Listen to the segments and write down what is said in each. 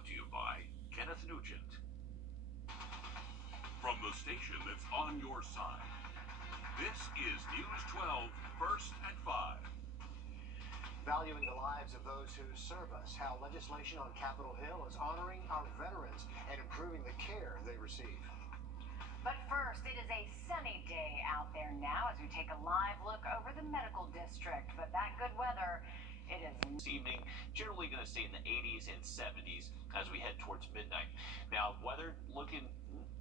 Brought to you by Kenneth Nugent. From the station that's on your side, this is News 12, First at 5. Valuing the lives of those who serve us, how legislation on Capitol Hill is honoring our veterans and improving the care they receive. But first, it is a sunny day out there now as we take a live look over the medical district. But that good weather, it is this evening, generally going to stay in the 80s and 70s as we head towards midnight. Now, weather looking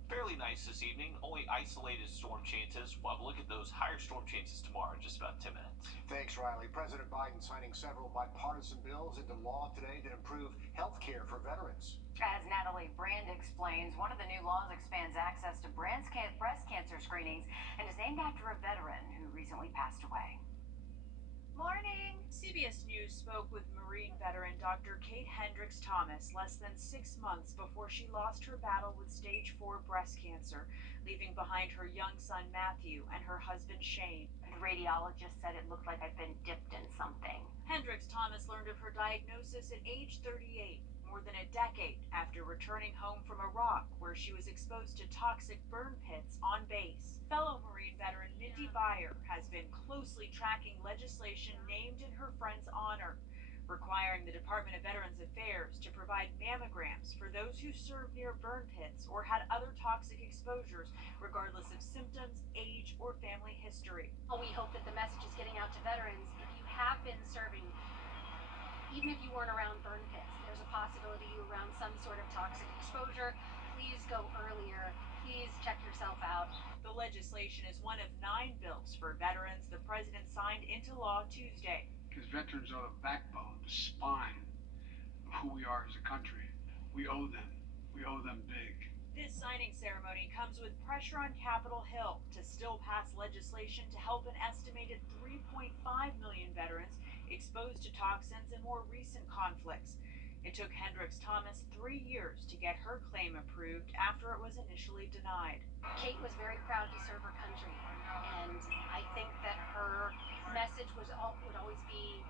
fairly nice this evening, only isolated storm chances. We'll have a look at those higher storm chances tomorrow in just about 10 minutes. Thanks, Riley. President Biden signing several bipartisan bills into law today that improve health care for veterans. As Natalie Brand explains, one of the new laws expands access to breast cancer screenings and is named after a veteran who recently passed away. Morning! CBS News spoke with Marine veteran Dr. Kate Hendricks Thomas less than 6 months before she lost her battle with stage 4 breast cancer, leaving behind her young son Matthew and her husband Shane. The radiologist said it looked like I'd been dipped in something. Hendricks Thomas learned of her diagnosis at age 38, more than a decade after returning home from Iraq, where she was exposed to toxic burn pits on base. Fellow Marine veteran Mindy Beyer has been closely tracking legislation named in her friend's honor, requiring the Department of Veterans Affairs to provide mammograms for those who served near burn pits or had other toxic exposures, regardless of symptoms, age, or family history. We hope that the message is getting out to veterans. If you have been serving, even if you weren't around burn pits, there's a possibility you were around some sort of toxic exposure. Please go earlier. Please check yourself out. The legislation is one of 9 bills for veterans the president signed into law Tuesday. Because veterans are the backbone, the spine of who we are as a country. We owe them. We owe them big. This signing ceremony comes with pressure on Capitol Hill to still pass legislation to help an estimated 3.5 million veterans exposed to toxins in more recent conflicts. It took Hendricks Thomas 3 years to get her claim approved after it was initially denied. Kate was very proud to serve her country, and I think that her message would always be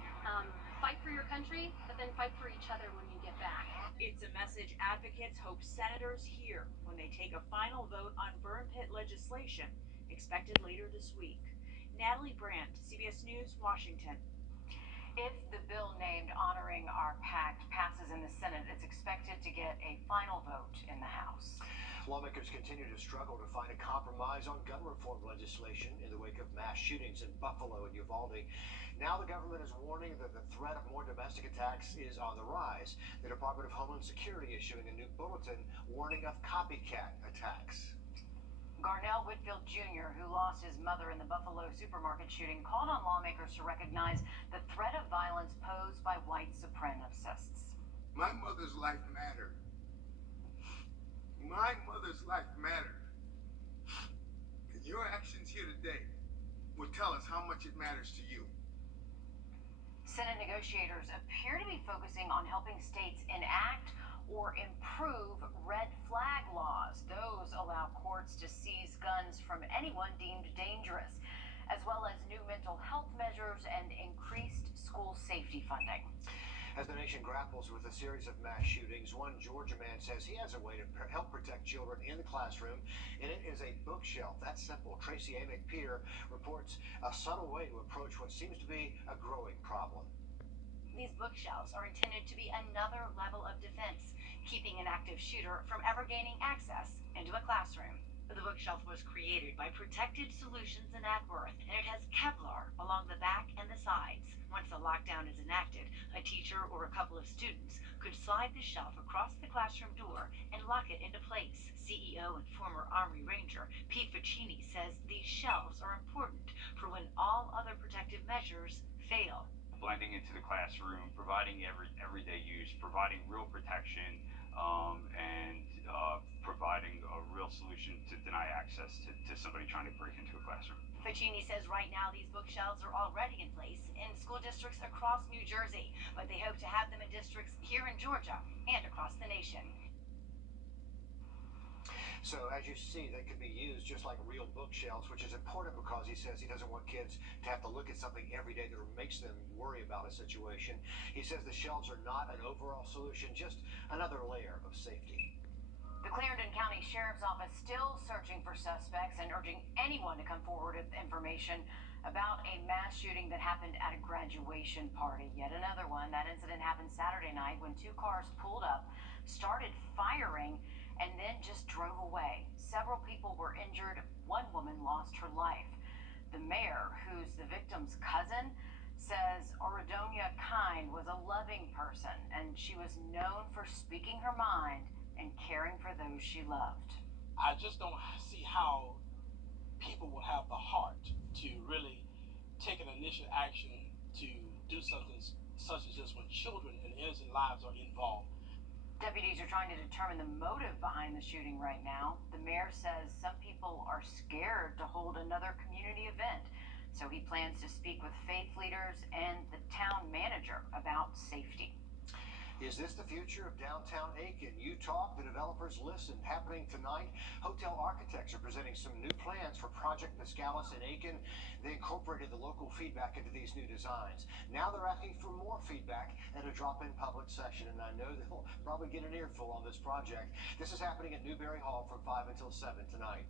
fight for your country, but then fight for each other when you get back. It's a message advocates hope senators hear when they take a final vote on burn pit legislation expected later this week. Natalie Brandt, CBS News, Washington. If the bill named honoring our pact passes in the Senate, it's expected to get a final vote in the House. Lawmakers continue to struggle to find a compromise on gun reform legislation in the wake of mass shootings in Buffalo and Uvalde. Now the government is warning that the threat of more domestic attacks is on the rise. The Department of Homeland Security issuing a new bulletin warning of copycat attacks. Garnell Whitfield Jr., who lost his mother in the Buffalo supermarket shooting, called on lawmakers to recognize the threat of violence posed by white supremacists. My mother's life mattered. My mother's life mattered. And your actions here today will tell us how much it matters to you. Senate negotiators appear to be focusing on helping states enact or improve red flag laws. Those allow courts to seize guns from anyone deemed dangerous, as well as new mental health measures and increased school safety funding. As the nation grapples with a series of mass shootings, one Georgia man says he has a way to help protect children in the classroom, and it is a bookshelf. That's simple. Tracy A. McPeer reports a subtle way to approach what seems to be a growing problem. These bookshelves are intended to be another level of defense, keeping an active shooter from ever gaining access into a classroom. The bookshelf was created by Protected Solutions in Ackworth, and it has Kevlar along the back and the sides. Once the lockdown is enacted, a teacher or a couple of students could slide the shelf across the classroom door and lock it into place. CEO and former Army Ranger Pete Ficini says these shelves are important for when all other protective measures fail. Blending into the classroom, providing everyday use, providing real protection, and providing a real solution to deny access to somebody trying to break into a classroom. Ficini says right now these bookshelves are already in place in school districts across New Jersey, but they hope to have them in districts here in Georgia and across the nation. So as you see, they could be used just like real bookshelves, which is important because he says he doesn't want kids to have to look at something every day that makes them worry about a situation. He says the shelves are not an overall overall solution, just another layer of safety. The Clarendon County Sheriff's Office still searching for suspects and urging anyone to come forward with information about a mass shooting that happened at a graduation party. Yet another one. That incident happened Saturday night when two cars pulled up, started firing, and then just drove away. Several people were injured. One woman lost her life. The mayor, who's the victim's cousin, says Wrdw was a loving person, and she was known for speaking her mind and caring for those she loved. I just don't see how people will have the heart to really take an initial action to do something such as this when children and innocent lives are involved. Deputies are trying to determine the motive behind the shooting right now. The mayor says some people are scared to hold another community event, so he plans to speak with faith leaders and the town manager about safety. Is this the future of downtown Aiken? You talk, the developers listen. Happening tonight, hotel architects are presenting some new plans for Project Mescalis in Aiken. They incorporated the local feedback into these new designs. Now they're asking for more feedback at a drop-in public session, and I know they'll probably get an earful on this project. This is happening at Newberry Hall from 5 until 7 tonight.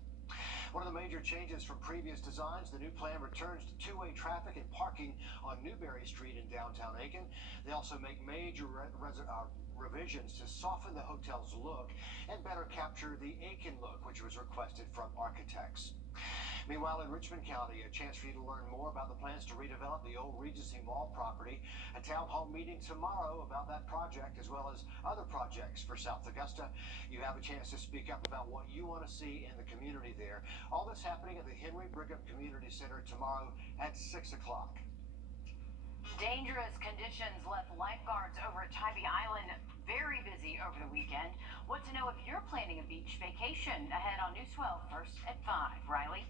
One of the major changes from previous designs, the new plan returns to two-way traffic and parking on Newberry Street in downtown Aiken. They also make major revisions to soften the hotel's look and better capture the Aiken look, which was requested from architects. Meanwhile, in Richmond County, a chance for you to learn more about the plans to redevelop the old Regency Mall property. A town hall meeting tomorrow about that project, as well as other projects for South Augusta. You have a chance to speak up about what you want to see in the community there. All this happening at the Henry Brigham Community Center tomorrow at 6 o'clock. Dangerous conditions left lifeguards over at Tybee Island very busy over the weekend. What to know if you're planning a beach vacation? Ahead on News 12, first at 5. Riley?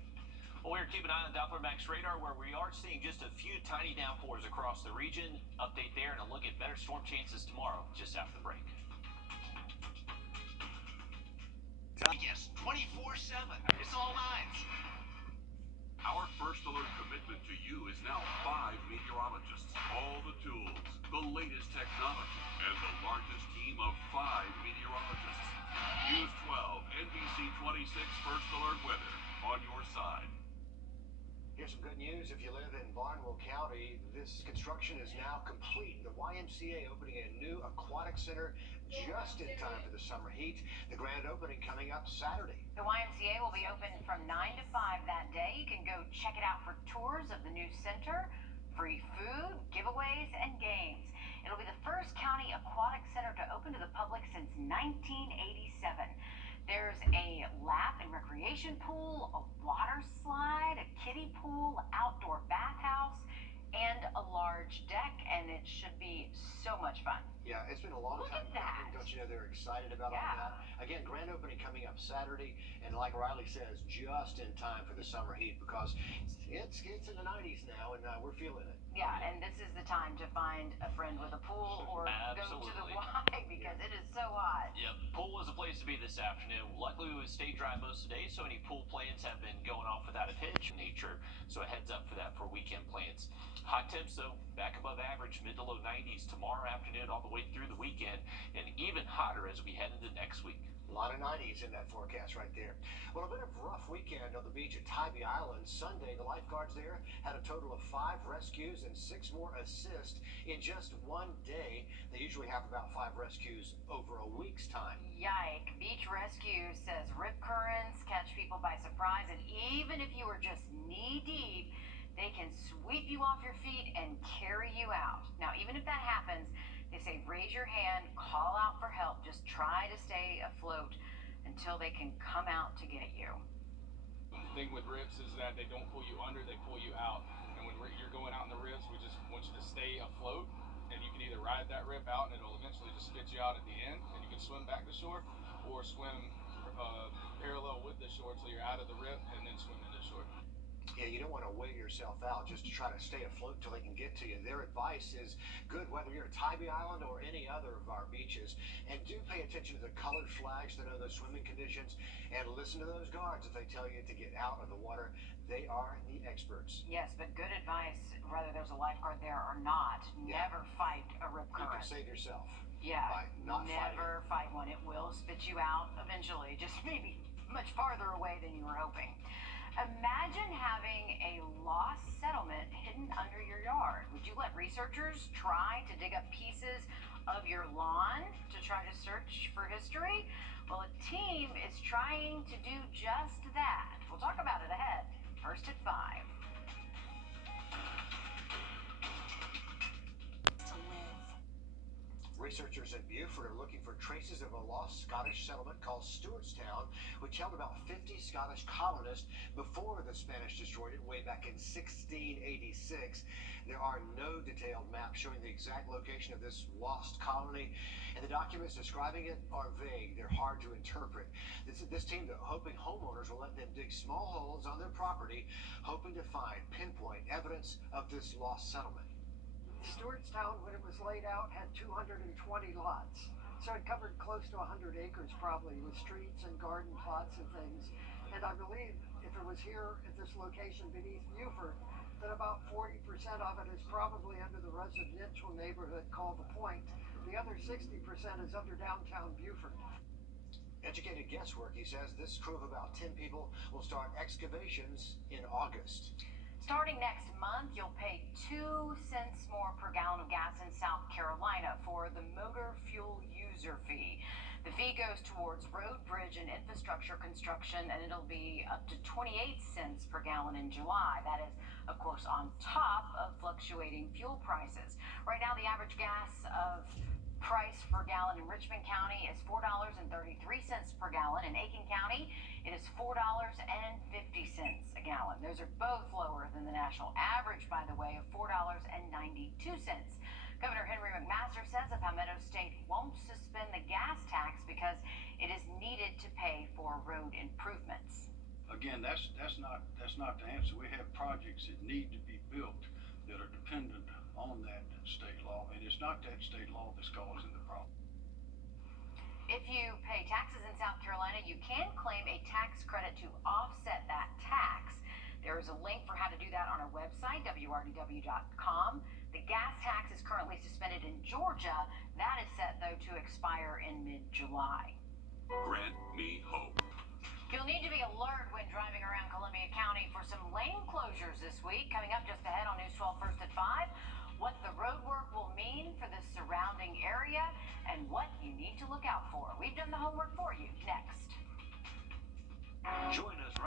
Well, we're keeping an eye on Doppler Max radar, where we are seeing just a few tiny downpours across the region. Update there and a look at better storm chances tomorrow, just after the break. Yes, 24/7. It's all nines. Our first alert commitment to you is now 5 meteorologists, all the tools, the latest technology, and the largest team of 5 meteorologists. News 12, NBC 26 First Alert Weather on your side. Here's some good news. If you live in Barnwell County, this construction is now complete. The YMCA opening a new aquatic center just in time for the summer heat. The grand opening coming up Saturday. The YMCA will be open from 9 to 5 that day. You can go check it out for tours of the new center, free food, giveaways, and games. It'll be the first county aquatic center to open to the public since 1987. There's a lap and recreation pool, a water slide, a kiddie pool, outdoor bathhouse, and a large deck, and it should be so much fun. Yeah, it's been a long Look time. at that. Don't you know they're excited about all Yeah. that? Again, grand opening coming up Saturday, and like Riley says, just in time for the summer heat, because it's in the 90s now, and we're feeling it. Yeah, and this is the time to find a friend with a pool or go to the Absolutely. Y because it is so hot. Yep, pool is a place to be this afternoon. Luckily, we stayed dry most of the day, so any pool plans have been going off without a hitch. Nature, so a heads up for that for weekend plans. Hot temps, though, back above average, mid to low 90s tomorrow afternoon all the way through the weekend, and even hotter as we head into next week. A lot of 90s in that forecast right there. Well, a bit of a rough weekend on the beach at Tybee Island. Sunday, the lifeguards there had a total of 5 rescues and 6 more assists in just one day. They usually have about 5 rescues over a week's time. Yike. Beach Rescue says rip currents catch people by surprise, and even if you are just knee deep, they can sweep you off your feet and carry you out. Now, even if that happens, they say raise your hand, call out for help, just try to stay afloat until they can come out to get you. The thing with rips is that they don't pull you under, they pull you out. And when you're going out in the rips, we just want you to stay afloat, and you can either ride that rip out and it'll eventually just spit you out at the end, and you can swim back to shore, or swim parallel with the shore till you're out of the rip and then swim into shore. Yeah, you don't want to weigh yourself out just to try to stay afloat till they can get to you. Their advice is good whether you're at Tybee Island or any other of our beaches. And do pay attention to the colored flags that know those swimming conditions, and listen to those guards if they tell you to get out of the water. They are the experts. Yes, but good advice, whether there's a lifeguard there or not. Yeah. Never fight a rip You can current. save yourself. Yeah, by not never fight one. It will spit you out eventually, just maybe much farther away than you were hoping. Imagine having a lost settlement hidden under your yard. Would you let researchers try to dig up pieces of your lawn to try to search for history? Well, a team is trying to do just that. We'll talk about it ahead. First at 5. Researchers in Beaufort are looking for traces of a lost Scottish settlement called Stewartstown, which held about 50 Scottish colonists before the Spanish destroyed it way back in 1686. There are no detailed maps showing the exact location of this lost colony, and the documents describing it are vague. They're hard to interpret. This team, though, hoping homeowners will let them dig small holes on their property, hoping to pinpoint evidence of this lost settlement. Stewartstown, when it was laid out, had 220 lots. So it covered close to 100 acres probably, with streets and garden plots and things. And I believe if it was here at this location beneath Beaufort, that about 40% of it is probably under the residential neighborhood called The Point. The other 60% is under downtown Beaufort. Educated guesswork, he says. This crew of about 10 people will start excavations in August. Starting next month, you'll pay 2 cents more per gallon of gas in South Carolina for the motor fuel user fee. The fee goes towards road, bridge, and infrastructure construction, and it'll be up to 28 cents per gallon in July. That is, of course, on top of fluctuating fuel prices. Right now, the average gas price per gallon in Richmond County is $4.33 per gallon. In Aiken County, it is $4.50 a gallon. Those are both lower than the national average, by the way, of $4.92. Governor Henry McMaster says the Palmetto State won't suspend the gas tax because it is needed to pay for road improvements. Again, that's not the answer. We have projects that need to be built that are dependent on that state law, and it's not that state law that's causing the problem. If you pay taxes in South Carolina, you can claim a tax credit to offset that tax. There is a link for how to do that on our website, wrdw.com. The gas tax is currently suspended in Georgia. That is set, though, to expire in mid-July. Grant me hope. You'll need to be alert when driving around Columbia County for some lane closures this week. Coming up just ahead on News 12 First at 5, what the road work will mean for the surrounding area and what you need to look out for. We've done the homework for you. Next. Join us.